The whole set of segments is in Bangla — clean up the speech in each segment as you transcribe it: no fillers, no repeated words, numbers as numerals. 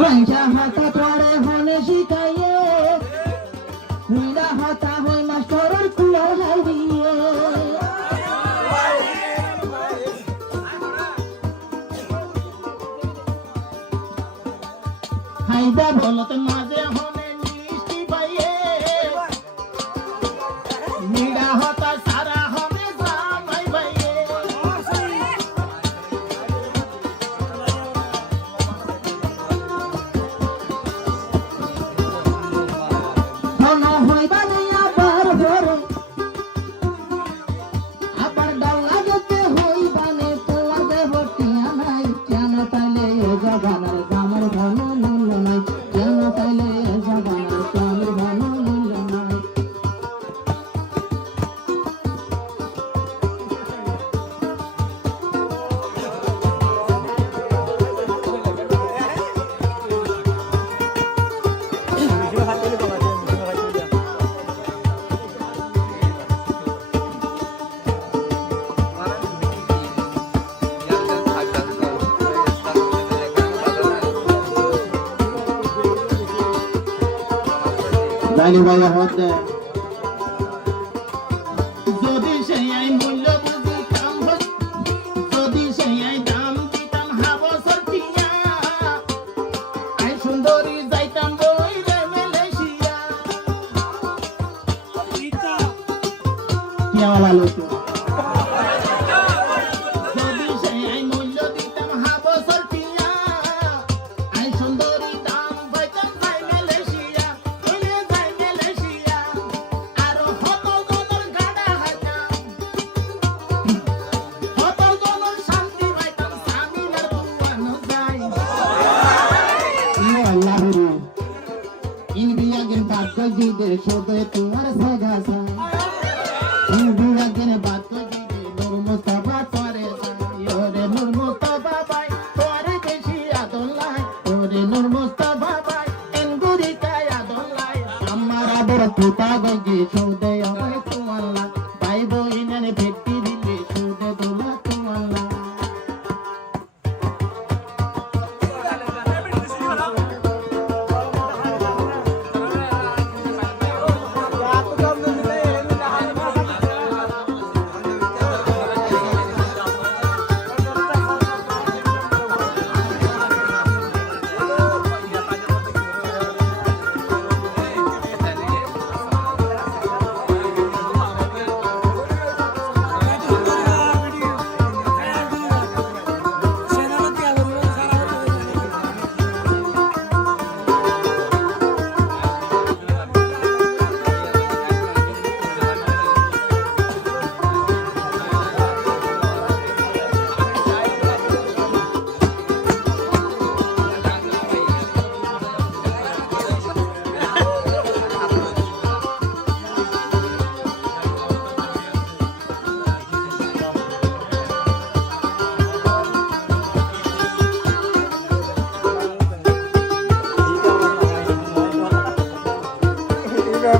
ভাইসা হাতা তোরে হনে শিখাইয়ে নীলা হাতা হই মাস্টারের কুলা হারিয়ে হাইদা বলত মাঝে হনে মিষ্টি পাইয়ে নীলা হাতা সারা হনে জামাই পাইয়ে হন হইবা নেই আবার ভরে আবার ডালা যেতে হইবা নে তোমার দেবটিয়া নাই কেন তাইলে এ জগানার গামার ঘন মূল্য নাই কেন তাইলে এ জগানার গামার ঘন মূল্য নাই ডাইনি ভাইয়া হতে যদি সেই আই মূল্য বুঝি কাম হই যদি সেই আই দাম দিতাম হাবসর টিয়া আই সুন্দরী যাইতাম বই রে মালয়েশিয়া কি আওয়াজ হলো যদি সেই আই মূল্য দিতাম হাবসর টিয়া আই সুন্দরী দাম পাইতাম যাই মালয়েশিয়া ওইলে যাই মালয়েশিয়া আরো হত জনের গাড়া হাইতাম হত জনের শান্তি পাইতাম সামিনার দুয়ানো যাই আল্লাহ রে ইন বিয়াগের বাদ কই দে শোদে তোমার সাগাসা ইন বিয়াগের বাদ কই দে নূর মুস্তাফা তোরে সাই ওরে নূর মুস্তাফা ভাই তোরে বেশি আদলাই ওরে নূর মুস্তাফা ভাই এনগুরি কায় আদলাই আমার আদর তুতা গজি শোদে আমায় তোমাল্লা ভাই বইনানে ভেটি দিলে শোদে দোলা তোমাল্লা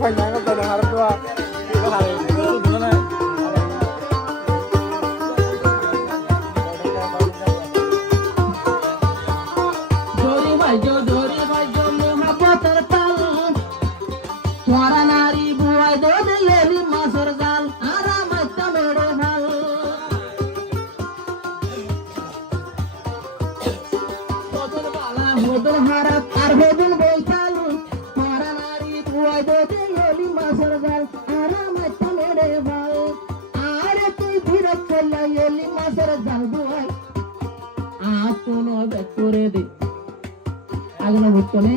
phải nhắn con tao harap dua. Itu hari itu gimana? Dori bhai jo mohabbatar tal twara nari buai do de yeli masar gal aramai tamere bhal bodol bala hodol harat ar hodol boital twara nari buai do de yeli masar gal aramai tamere bhal are tui bhirat challa yeli masar gal buai aatuno bekore de আগনো বুঝতনে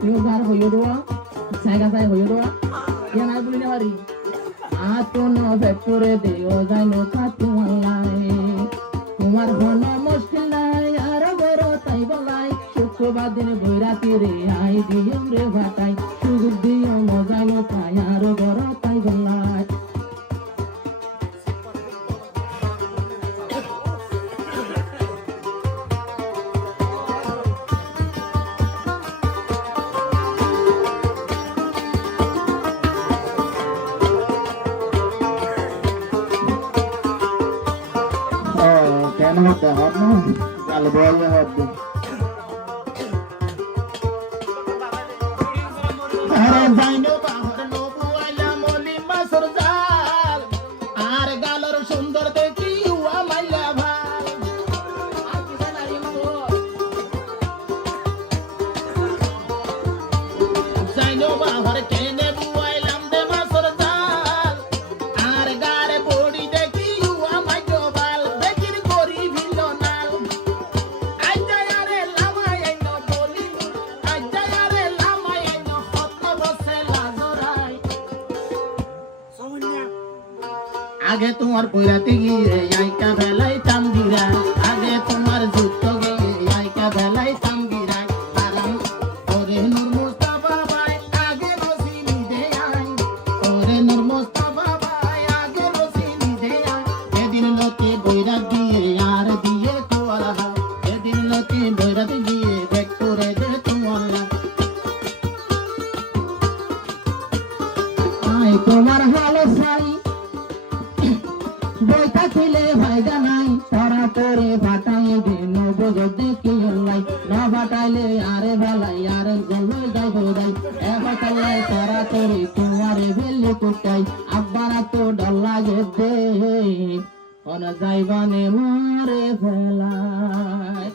তুমি গার হইও দোয়া সাইগা সাই হইও দোয়া ইয়া নাই বলি না হারি আতন ভেতরে দেও জানো কাতু আল্লাহ তোমার ঘন মুশকিল নাই আর বড় তাই বলাই শুক্রবার দিন বৈরাতি রে আই দিও রে ভাটাই সুযোগ দিও মজানো পাই আর বড় তাই বলাই কেন হতে হত না কাল বলে হত আরে যাইনো বাহর নবু আইলা মলি মাসর জাল আর গালর সুন্দর দেখি উয়া মাইলা ভাল আর কি জানারি তো যাইনো বাহর কেনে বুয়াইলাম দে মাসর জাল আর গারে বড়ি দেখি উয়া মাইলো ভাল দেখির করি ভিন্ন নাল আইজায়ারে লামাই আইনো বলি আইজায়ারে লামাই আইনো হত বসে লাজরাই আগে তোমার পয়রাতে গিয়ে আইকা বেলাই তামগিরা আগে তোমার যুদ্ধ গিয়ে আইকা বেলাই তামগিরা আরাম ওরে নূর মুস্তাফা ভাই আগে রসিনি দে আই ওরে নূর মুস্তাফা ভাই আগে রসিনি দে আই এদিন লোকে বৈরাগ দিয়ে আর দিয়ে তোয়ালা হয় এদিন লোকে বৈরাগ দিয়ে দেখ করে দে তোয়ালা আই তোমার হালে সাই বইটা ছিলে ভাইগা নাই তারা করে ফাটাই দিন বুঝো দেখি লাই না ফাটাইলে আরে বেলাই আরে জল যাই বোধাই এ ফাটাইলে তারা করে তোমারে বেলি কুটাই আব্বারা তো ডর লাগে দে অন যাইবানে মারে ফেলায়